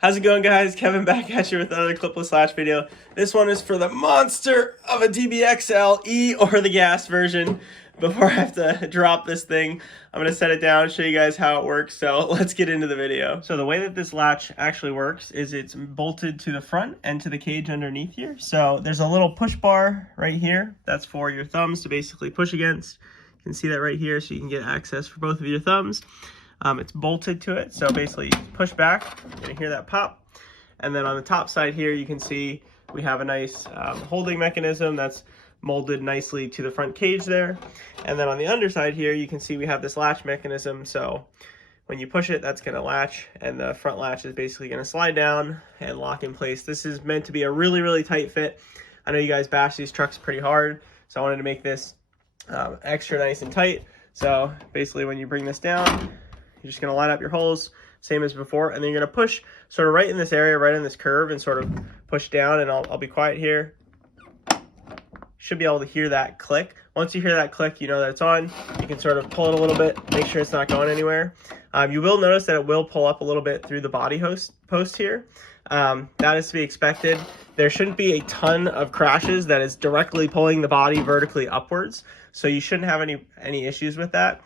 How's it going, guys? Kevin back at you with another Clipless Latch video. This one is for the monster of a DBXL E or the gas version. Before I have to drop this thing, I'm going to set it down and show you guys how it works. So let's get into the video. So the way that this latch actually works is it's bolted to the front and to the cage underneath here. So there's a little push bar right here. That's for your thumbs to basically push against. You can see that right here, so you can get access for both of your thumbs. It's bolted to it, so basically you push back, you're gonna hear that pop, and then on the top side here you can see we have a nice holding mechanism that's molded nicely to the front cage there, and then on the underside here you can see we have this latch mechanism, so when you push it, that's gonna latch, and the front latch is basically gonna slide down and lock in place. This is meant to be a really tight fit. I know you guys bash these trucks pretty hard, so I wanted to make this extra nice and tight. So basically when you bring this down, you're just going to line up your holes, same as before, and then you're going to push sort of right in this area, right in this curve, and sort of push down, and I'll be quiet here. You should be able to hear that click. Once you hear that click, you know that it's on. You can sort of pull it a little bit, make sure it's not going anywhere. You will notice that it will pull up a little bit through the body post here. That is to be expected. There shouldn't be a ton of crashes that is directly pulling the body vertically upwards, so you shouldn't have any issues with that.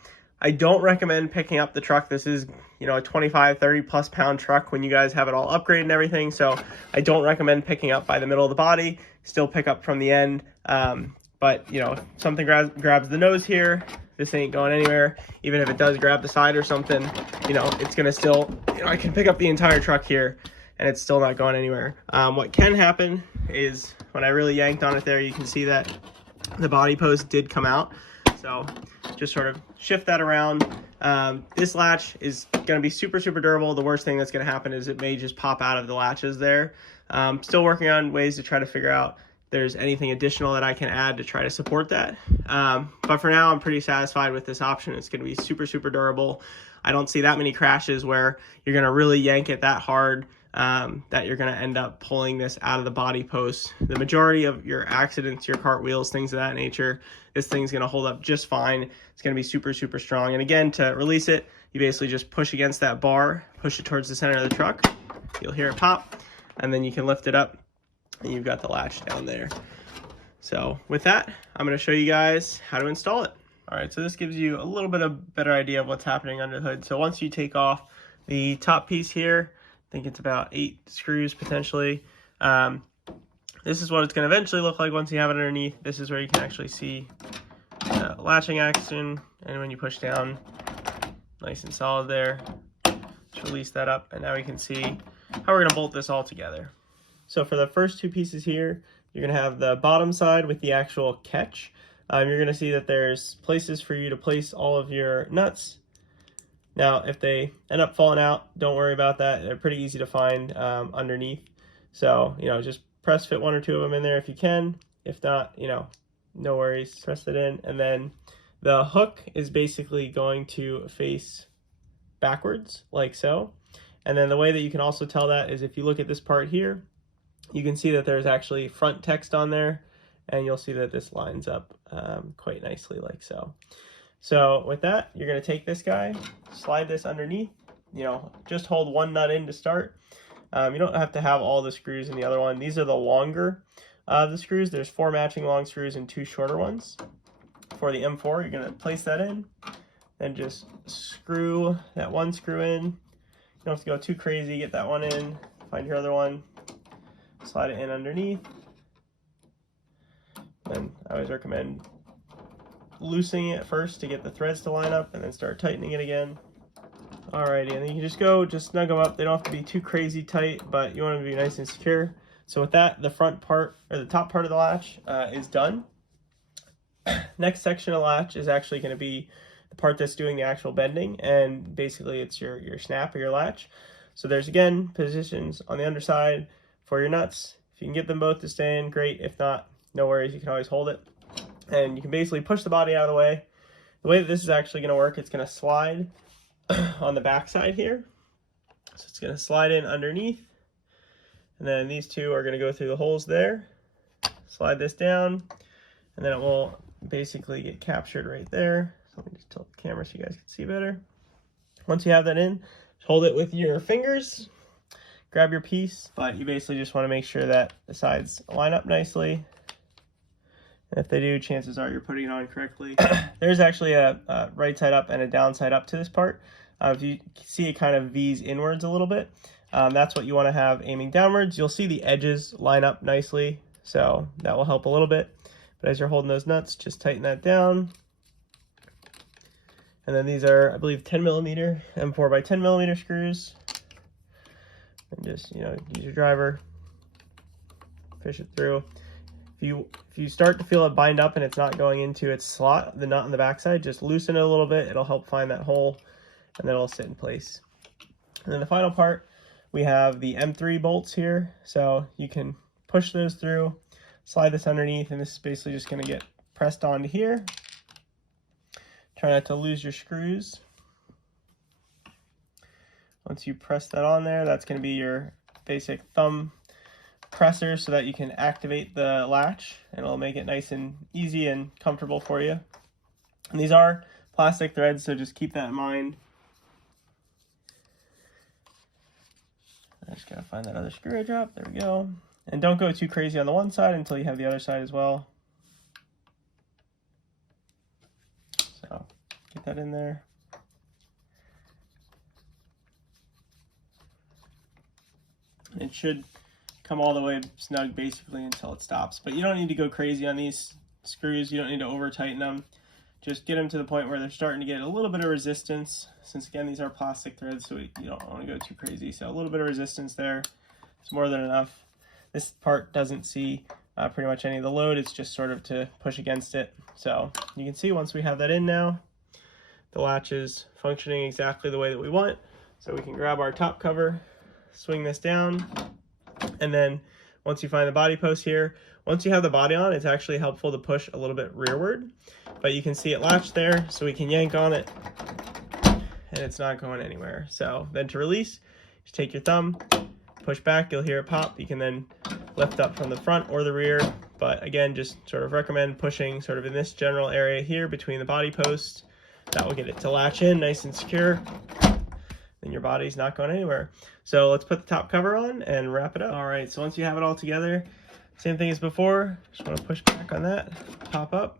I don't recommend picking up the truck. This is, you know, a 25, 30 plus pound truck when you guys have it all upgraded and everything. So I don't recommend picking up by the middle of the body, still pick up from the end. But you know, if something grabs the nose here, this ain't going anywhere. Even if it does grab the side or something, you know, it's gonna still, you know, I can pick up the entire truck here and it's still not going anywhere. What can happen is when I really yanked on it there, you can see that the body post did come out. So just sort of shift that around. This latch is going to be super durable. The worst thing that's going to happen is it may just pop out of the latches there. Still working on ways to try to figure out if there's anything additional that I can add to try to support that. But for now, I'm pretty satisfied with this option. It's going to be super durable. I don't see that many crashes where you're going to really yank it that hard that you're going to end up pulling this out of the body post. The majority of your accidents, your cartwheels, things of that nature, this thing's going to hold up just fine. It's going to be super strong. And again, to release it, you basically just push against that bar, push it towards the center of the truck. You'll hear it pop, and then you can lift it up, and you've got the latch down there. So with that, I'm going to show you guys how to install it. All right, so this gives you a little bit of better idea of what's happening under the hood. So once you take off the top piece here, I think it's about 8 screws potentially. This is what it's going to eventually look like once you have it underneath. This is where you can actually see the latching action, and when you push down, nice and solid there. Just release that up, and now we can see how we're going to bolt this all together. So for the first 2 pieces here, you're going to have the bottom side with the actual catch. You're going to see that there's places for you to place all of your nuts. Now, if they end up falling out, don't worry about that. They're pretty easy to find underneath. So, you know, just press fit 1 or 2 of them in there if you can. If not, you know, no worries. Press it in. And then the hook is basically going to face backwards, like so. And then the way that you can also tell that is if you look at this part here, you can see that there's actually front text on there. And you'll see that this lines up quite nicely, like so. So with that, you're going to take this guy, slide this underneath, you know, just hold 1 nut in to start. You don't have to have all the screws in the other one. These are the longer the screws. There's 4 matching long screws and 2 shorter ones. For the M4, you're going to place that in, and just screw that 1 screw in. You don't have to go too crazy. Get that one in, find your other one, slide it in underneath. And I always recommend loosening it first to get the threads to line up, and then start tightening it again. Alrighty, and then you can just snug them up. They don't have to be too crazy tight, but you want them to be nice and secure. So with that, the front part, or the top part of the latch is done. Next section of the latch is actually going to be the part that's doing the actual bending, and basically it's your snap or your latch. So there's, again, positions on the underside for your nuts. If you can get them both to stay in, great. If not, no worries, you can always hold it. And you can basically push the body out of the way. The way that this is actually going to work, it's going to slide on the back side here. So it's going to slide in underneath. And then these 2 are going to go through the holes there. Slide this down. And then it will basically get captured right there. So let me just tilt the camera so you guys can see better. Once you have that in, just hold it with your fingers. grab your piece, but you basically just want to make sure that the sides line up nicely. And if they do, chances are you're putting it on correctly. There's actually a right side up and a down side up to this part. If you see it kind of V's inwards a little bit, that's what you want to have aiming downwards. You'll see the edges line up nicely, so that will help a little bit. But as you're holding those nuts, just tighten that down. And then these are, I believe, 10mm M4 by 10mm screws. And just, use your driver, fish it through. If you start to feel it bind up and it's not going into its slot, the nut on the backside, just loosen it a little bit. It'll help find that hole, and then it'll sit in place. And then the final part, we have the M3 bolts here. So you can push those through, slide this underneath, and this is basically just going to get pressed onto here. Try not to lose your screws. Once you press that on there, that's going to be your basic thumb presser so that you can activate the latch, and it'll make it nice and easy and comfortable for you. And these are plastic threads, so just keep that in mind. I just gotta find that other screw I dropped. There we go. And don't go too crazy on the one side until you have the other side as well. So get that in there. It should come all the way snug basically until it stops. But you don't need to go crazy on these screws. You don't need to over tighten them. Just get them to the point where they're starting to get a little bit of resistance. Since again, these are plastic threads, so you don't want to go too crazy. So a little bit of resistance there. It's more than enough. This part doesn't see pretty much any of the load. It's just sort of to push against it. So you can see once we have that in now, the latch is functioning exactly the way that we want. So we can grab our top cover, swing this down, and then once you find the body post here, once you have the body on, it's actually helpful to push a little bit rearward, but you can see it latched there, so we can yank on it and it's not going anywhere. So then to release, just take your thumb, push back, you'll hear it pop. You can then lift up from the front or the rear, but again, just sort of recommend pushing sort of in this general area here between the body posts. That will get it to latch in nice and secure. Then your body's not going anywhere. So let's put the top cover on and wrap it up. All right, so once you have it all together, same thing as before. Just want to push back on that, pop up.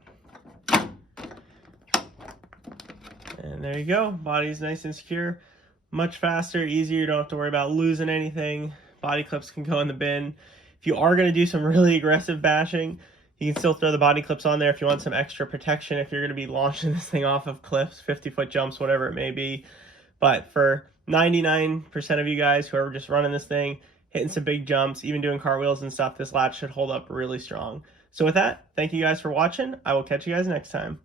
And there you go, body's nice and secure. Much faster, easier, you don't have to worry about losing anything. Body clips can go in the bin. If you are gonna do some really aggressive bashing, you can still throw the body clips on there if you want some extra protection, if you're gonna be launching this thing off of cliffs, 50-foot jumps, whatever it may be. But for 99% of you guys who are just running this thing, hitting some big jumps, even doing cartwheels and stuff, this latch should hold up really strong. So with that, thank you guys for watching. I will catch you guys next time.